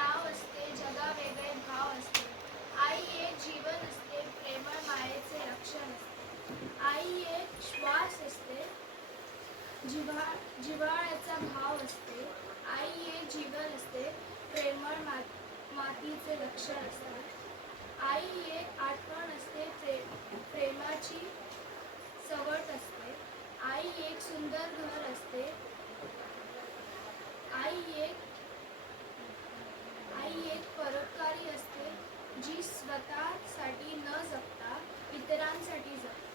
नाव असते, जगावेगळे भाव असते. आई एक जीवन असते, प्रेमळ मायेचे रक्षण असते. आई एक श्वास असते, जिव्हाळ्याचा भाव असते. आई एक जीवन असते, प्रेमळ मातीचे रक्षण असते. आई एक आठवण असते, प्रेमाची सवट असते. आई एक सुंदर घर असते. आई एक परोपकारी असते, जी स्वतःसाठी न जगता इतरांसाठी जगते.